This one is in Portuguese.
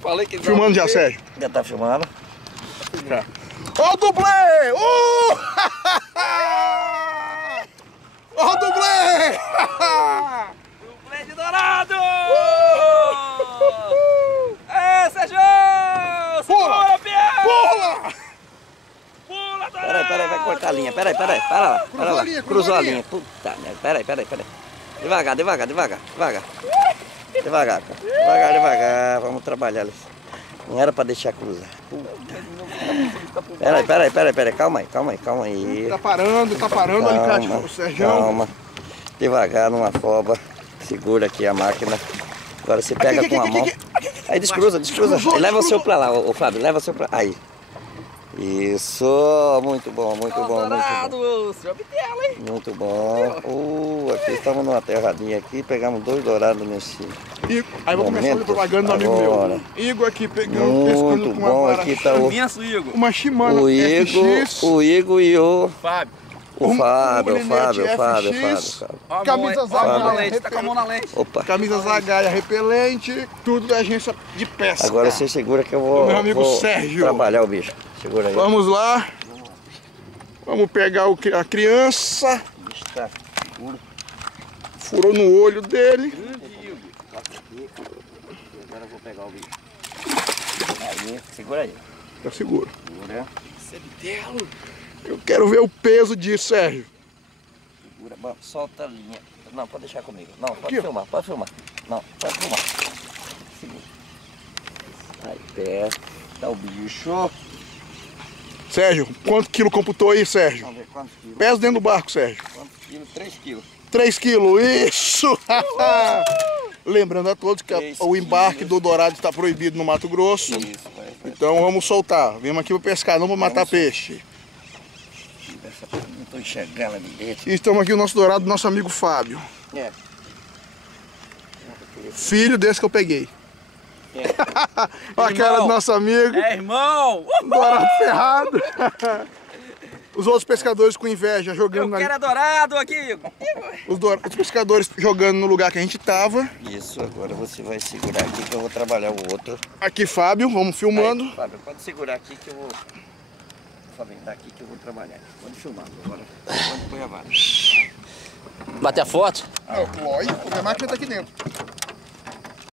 Falei que Filmando já, Sérgio? Já tá filmando. Já. Ó o dublê! Ó o dublê! Dublê de dourado! É, Sérgio! Segura, peão! Pula! Pula, dourado! Peraí, vai cortar a linha. Pera lá. Cruzou a linha, Cruzou a linha. Puta merda. Peraí. Devagar. Devagar. Vamos trabalhar. Não era pra deixar cruzar. Peraí. Calma aí. Tá parando o alicate, o Sérgio. Calma. Devagar, numa foba. Segura aqui a máquina. Agora você pega com a mão. Aí descruza. Aí leva o seu pra lá, ô Fábio. Leva o seu pra lá. Aí. Isso, muito bom. Dourado, senhor Bitelo, hein? Muito bom. Aqui estamos numa terradinha aqui, pegamos 2 dourados nesse. Aí vou começar a fazer propaganda do amigo meu. Igor aqui pegando, pescando com uma vara. Aqui tá o Igor. Uma Shimano Igor e o Fábio. Fábio. Camisa zagaia, tá com a mão na lente. Opa. Camisa zagaia repelente, tudo da agência de pesca. Agora você segura que eu vou, meu amigo vou Sérgio. trabalhar o bicho. Segura aí. Vamos lá. Vamos pegar a criança. O bicho tá seguro. Furou no olho dele. Agora eu vou pegar o bicho. Aí, segura aí. Tá seguro. Segura. Você é Bitelo. Eu quero ver o peso disso, Sérgio. Segura. Bom, solta a linha. Não, pode deixar comigo. Não, pode Aqui, filmar. Não, pode filmar. Segura. Aí, perto. Tá o bicho. Sérgio, quanto quilo computou aí, Sérgio? Vamos ver quantos quilos. Pesa dentro do barco, Sérgio. Quantos quilos? 3 quilos. 3 quilos, isso! Lembrando a todos que o embarque do dourado está proibido no Mato Grosso. Isso, vai. Então vamos soltar. Viemos aqui para pescar, não para matar peixe. Não estou enxergando ali dentro. E estamos aqui o nosso dourado, nosso amigo Fábio. É. Filho desse que eu peguei. É. Olha a cara do nosso amigo. É, irmão! Dourado ferrado. Os outros pescadores com inveja jogando Eu quero dourado aqui, Igor. os pescadores jogando no lugar que a gente tava. Isso, agora você vai segurar aqui que eu vou trabalhar o outro. Aqui, Fábio, vamos filmando. Aí, Fábio, pode segurar aqui que eu vou... Fábio, daqui que eu vou trabalhar. Pode filmar agora. Pode pôr a vara. Bater a foto? Lógico, minha máquina tá aqui dentro.